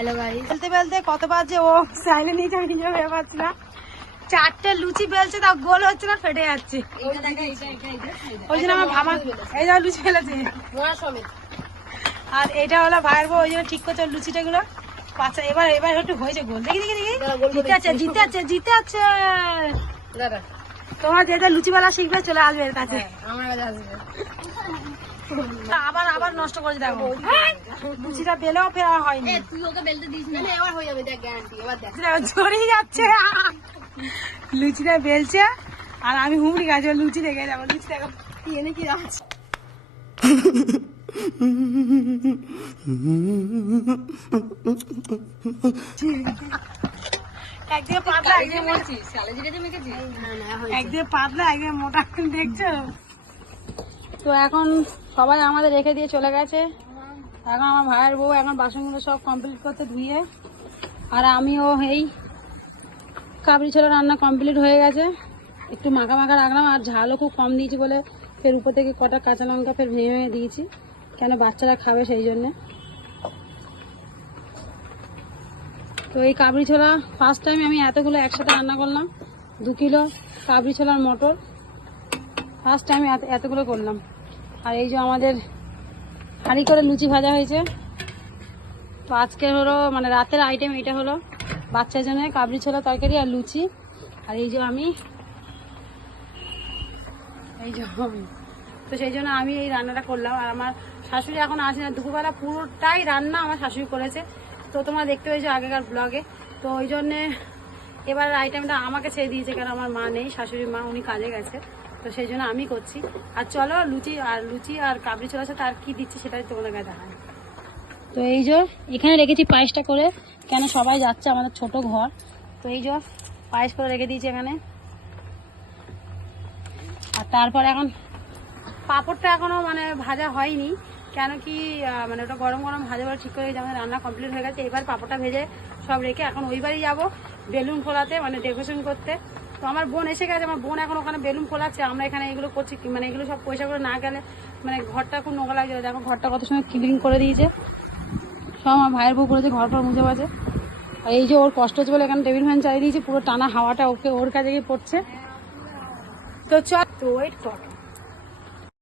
Hello guys বেলতে বেলতে কতবার যে ও সাইলে নিয়ে যাবে নিজে ভেবে পাচ্ছি না। চারটে লুচি বেলছে তাও গোল হচ্ছে না ফেটে যাচ্ছে। ওই জন্য আমার ভাবা এই যা লুচি ফেলেছে। আর এটা হলো ভাইয়ের বউ ওই জন্য ঠিক করছে লুচিটা গুলো। পাঁচটা এবার এবার একটু হয়েছে গোল। দেখি দেখি দেখি। জিতে আছে জিতে আছে জিতে আছে। তোমার যেটা লুচিওয়ালা শিখবে চলে আসবে এর কাছে। আমার কাছে আসবে। আবার আবার নষ্ট করে দেখো। লুচিটা বেলেও ফেরা হয়নি। তুই ওকে বেলতে দিস না। এবার হয়ে যাবে দেখ গ্যারান্টি এবার দেখ। যাচ্ছে। লুচিটা বেলছে আর আমি হুমড়ি গাছে লুচি রেখে যাব। লুচি দেখো কি এনে কি না একদিকে পাতলা একদিকে মোটা দেখছ? তো এখন সবাই আমাদের রেখে দিয়ে চলে গেছে। এখন আমার ভাইয়ের বউ এখন বাসনগুলো সব কমপ্লিট করতে ধুয়ে, আর আমিও এই কাবড়ি ছোলা রান্না কমপ্লিট হয়ে গেছে। একটু মাখা মাখা রাখলাম, আর ঝালও খুব কম দিয়েছি বলে ফের উপর থেকে কটা কাঁচা লঙ্কা ফের ভেঙে ভেঙে দিয়েছি, কেন বাচ্চারা খাবে সেই জন্যে। তো এই কাবড়ি ছোলা ফার্স্ট টাইম আমি এতগুলো একসাথে রান্না করলাম, দু কিলো কাবড়ি ছোলার মটর। ফার্স্ট টাইম এতগুলো করলাম। আর এই যে আমাদের হাঁড়ি করে লুচি ভাজা হয়েছে। তো আজকে হলো মানে রাতের আইটেম এটা হলো, বাচ্চার জন্য কাবলি ছোলা তরকারি আর লুচি। আর এই যে আমি, এই যে তো সেই জন্য আমি এই রান্নাটা করলাম। আর আমার শাশুড়ি এখন আসে না, দুপুরবেলা পুরোটাই রান্না আমার শাশুড়ি করেছে। তো তোমরা দেখতে পেয়েছ আগেকার ব্লগে তো ওই জন্যে এবার আইটেমটা আমাকে ছেড়ে দিয়েছে কারণ আমার মা নেই, শাশুড়ি মা, উনি কাজে গেছে। তো সেই জন্য আমি করছি। আর চলো, লুচি, আর লুচি আর কাবলি ছোলার সাথে আর কি দিচ্ছি সেটাই তোমাদের কাছে দেখায় তো এই যে, এখানে রেখেছি পায়েসটা করে। কেন সবাই যাচ্ছে আমাদের ছোট ঘর। তো এই যে, পায়েস করে রেখে দিয়েছি এখানে। আর তারপর এখন পাঁপড়টা এখনও মানে ভাজা হয়নি। কেন কি মানে ওটা গরম গরম ভাজা বলে ঠিক করে আমাদের রান্না কমপ্লিট হয়ে গেছে। এবার পাঁপড়টা ভেজে সব রেখে এখন ওই বাড়ি যাব, বেলুন ফোলাতে মানে ডেকোরেশন করতে। তো আমার বোন এসে গেছে, আমার বোন এখন ওখানে বেলুন খোলাচ্ছে আমরা এখানে এগুলো করছি মানে এগুলো সব পয়সা করে না গেলে মানে ঘরটা খুব নোংরা লাগছে। দেখো ঘরটা কত সময় ক্লিন করে দিয়েছে। সব আমার ভাইয়ের বউ করেছে ঘর ঘর মুছে পাচ্ছে আর এই যে ওর কষ্ট হচ্ছে বলে এখানে টেবিল ফ্যান চালিয়ে দিয়েছে, পুরো টানা হাওয়াটা ওকে ওর কাছে গিয়ে পড়ছে। তো চল তো ওয়েট কর